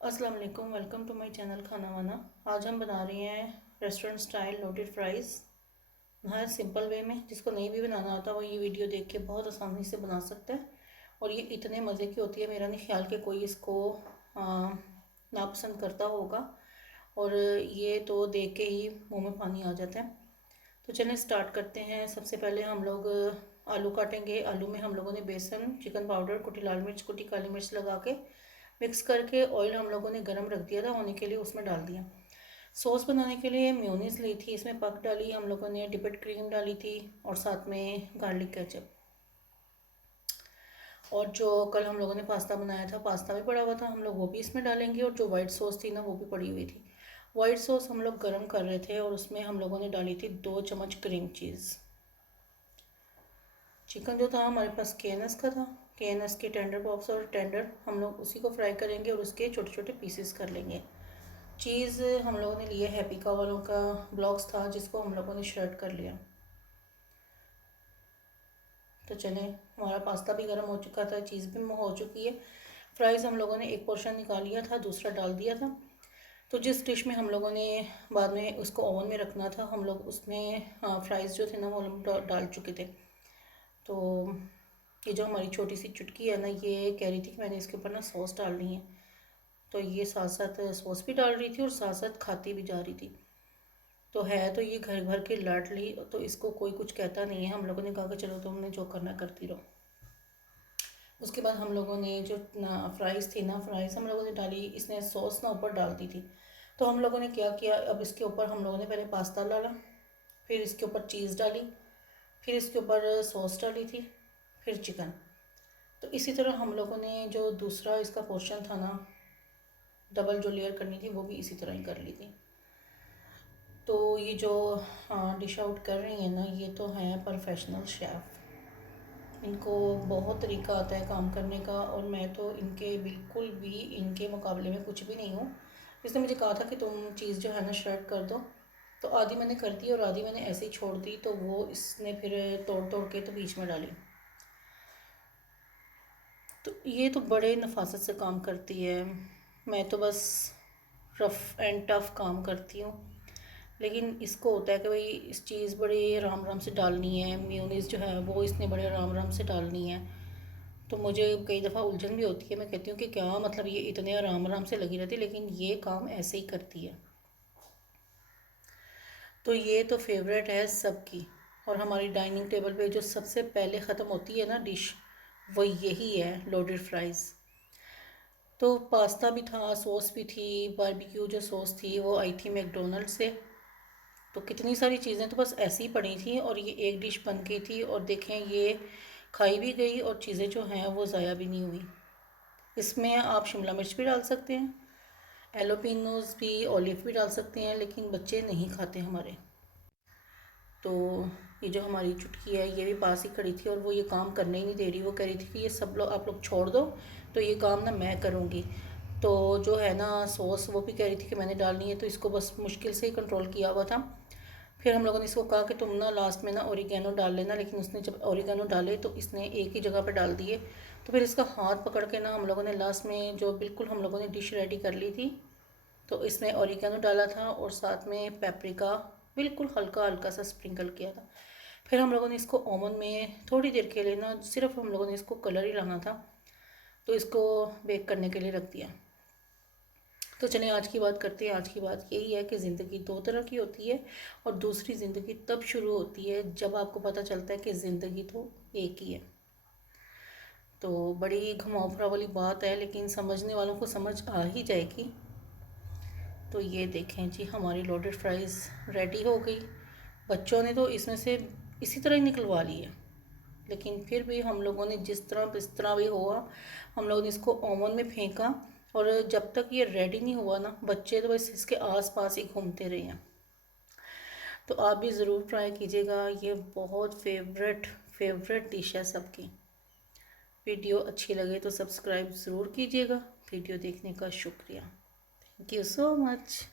अस्सलाम वालेकुम, welcome to my channel खाना वाना। आज हम बना रहे हैं रेस्टोरेंट स्टाइल लोडेड फ्राइज़ नहायत सिंपल वे में। जिसको नहीं भी बनाना आता वो ये वीडियो देख के बहुत आसानी से बना सकता है और ये इतने मज़े की होती है, मेरा नहीं ख्याल कि कोई इसको नापसंद करता होगा। और ये तो देख के ही मुँह में पानी आ जाता है। तो चलें स्टार्ट करते हैं। सबसे पहले हम लोग आलू काटेंगे। आलू में हम लोगों ने बेसन, चिकन पाउडर, कुटी लाल मिर्च, कुटी काली मिर्च लगा के मिक्स करके ऑयल हम लोगों ने गरम रख दिया था होने के लिए, उसमें डाल दिया। सॉस बनाने के लिए मेयोनीज ली थी, इसमें पक डाली हम लोगों ने, डिपेड क्रीम डाली थी और साथ में गार्लिक केचप। और जो कल हम लोगों ने पास्ता बनाया था, पास्ता भी पड़ा हुआ था, हम लोग वो भी इसमें डालेंगे। और जो वाइट सॉस थी ना वो भी पड़ी हुई थी। वाइट सॉस हम लोग गरम कर रहे थे और उसमें हम लोगों ने डाली थी 2 चम्मच क्रीम चीज़। चिकन जो था हमारे पास KNS का था, KNS के टेंडर पॉप्स और टेंडर, हम लोग उसी को फ्राई करेंगे और उसके छोटे छोटे पीसेस कर लेंगे। चीज़ हम लोगों ने लिया हैप्पिका वालों का ब्लॉक्स था, जिसको हम लोगों ने श्रेड कर लिया। तो चलें, हमारा पास्ता भी गर्म हो चुका था, चीज़ भी हो चुकी है। फ्राइज़ हम लोगों ने एक पोर्शन निकाल लिया था, दूसरा डाल दिया था। तो जिस डिश में हम लोगों ने बाद में उसको ओवन में रखना था, हम लोग उसमें फ्राइज़ जो थे ना वो हम डाल चुके थे। तो ये जो हमारी छोटी सी चुटकी है ना, ये कह रही थी कि मैंने इसके ऊपर ना सॉस डालनी है। तो ये साथ साथ सॉस भी डाल रही थी और साथ साथ खाती भी जा रही थी। तो है तो ये घर भर के लाडली, तो इसको कोई कुछ कहता नहीं है। हम लोगों ने कहा कि चलो तुमने जो करना करती रहो। उसके बाद हम लोगों ने जो ना फ्राइज़ थी ना, फ्राइज़ हम लोगों ने डाली, इसने सॉस ना ऊपर डाल दी थी। तो हम लोगों ने क्या किया, अब इसके ऊपर हम लोगों ने पहले पास्ता डाला, फिर इसके ऊपर चीज़ डाली, फिर इसके ऊपर सॉस डाली थी, फिर चिकन। तो इसी तरह हम लोगों ने जो दूसरा इसका पोर्शन था ना, डबल जो लेयर करनी थी, वो भी इसी तरह ही कर ली थी। तो ये जो डिश आउट कर रही हैं ना, ये तो हैं प्रोफेशनल शेफ़। इनको बहुत तरीका आता है काम करने का और मैं तो इनके बिल्कुल भी इनके मुकाबले में कुछ भी नहीं हूँ। इसने मुझे कहा था कि तुम चीज़ जो है ना श्रेड कर दो, तो आधी मैंने कर दी और आधी मैंने ऐसे ही छोड़ दी। तो वो इसने फिर तोड़ तोड़ के तो बीच में डाली। तो ये तो बड़े नफासत से काम करती है, मैं तो बस रफ़ एंड टफ़ काम करती हूँ। लेकिन इसको होता है कि भाई इस चीज़ बड़े आराम आराम से डालनी है, मेयोनीज़ जो है वो इसने बड़े आराम आराम से डालनी है। तो मुझे कई दफ़ा उलझन भी होती है, मैं कहती हूँ कि क्या मतलब ये इतने आराम आराम से लगी रहती है, लेकिन ये काम ऐसे ही करती है। तो ये तो फेवरेट है सबकी। और हमारी डाइनिंग टेबल पे जो सबसे पहले ख़त्म होती है ना डिश, वो यही है, लोडेड फ्राइज़। तो पास्ता भी था, सॉस भी थी, बारबेक्यू जो सॉस थी वो आई थी मैकडोनल्ड से। तो कितनी सारी चीज़ें तो बस ऐसी ही पड़ी थी और ये एक डिश बन गई थी। और देखें ये खाई भी गई और चीज़ें जो हैं वो ज़ाया भी नहीं हुई। इसमें आप शिमला मिर्च भी डाल सकते हैं, एलोपिनोज भी, ऑलिव भी डाल सकते हैं, लेकिन बच्चे नहीं खाते हमारे। तो ये जो हमारी चुटकी है ये भी पास ही खड़ी थी और वो ये काम करने ही नहीं दे रही। वो कह रही थी कि ये सब लोग आप लोग छोड़ दो, तो ये काम ना मैं करूँगी। तो जो है ना सॉस, वो भी कह रही थी कि मैंने डालनी है, तो इसको बस मुश्किल से ही कंट्रोल किया हुआ था। फिर हम लोगों ने इसको कहा कि तुम ना लास्ट में ना ओरिगेनो डाल लेना, लेकिन उसने जब ओरिगेनो डाले तो इसने एक ही जगह पर डाल दिए। तो फिर इसका हाथ पकड़ के ना हम लोगों ने लास्ट में जो बिल्कुल हम लोगों ने डिश रेडी कर ली थी, तो इसमें ओरिगेनो डाला था और साथ में पेपरिका बिल्कुल हल्का हल्का सा स्प्रिंकल किया था। फिर हम लोगों ने इसको ओवन में थोड़ी देर के लिए ना, सिर्फ हम लोगों ने इसको कलर ही लाना था, तो इसको बेक करने के लिए रख दिया। तो चलिए आज की बात करते हैं। आज की बात यही है कि ज़िंदगी दो तरह की होती है और दूसरी ज़िंदगी तब शुरू होती है जब आपको पता चलता है कि ज़िंदगी तो एक ही है। तो बड़ी घुमाव फिराव वाली बात है, लेकिन समझने वालों को समझ आ ही जाएगी। तो ये देखें जी, हमारी लोडेड फ्राइज़ रेडी हो गई। बच्चों ने तो इसमें से इसी तरह ही निकलवा ली है, लेकिन फिर भी हम लोगों ने जिस तरह जिस तरह भी हुआ, हम लोगों ने इसको ओवन में फेंका। और जब तक ये रेडी नहीं हुआ ना, बच्चे तो बस इसके आसपास ही घूमते रहे हैं। तो आप भी ज़रूर ट्राई कीजिएगा, ये बहुत फेवरेट फेवरेट डिश है सबकी। वीडियो अच्छी लगे तो सब्सक्राइब ज़रूर कीजिएगा। वीडियो देखने का शुक्रिया। Thank you so much.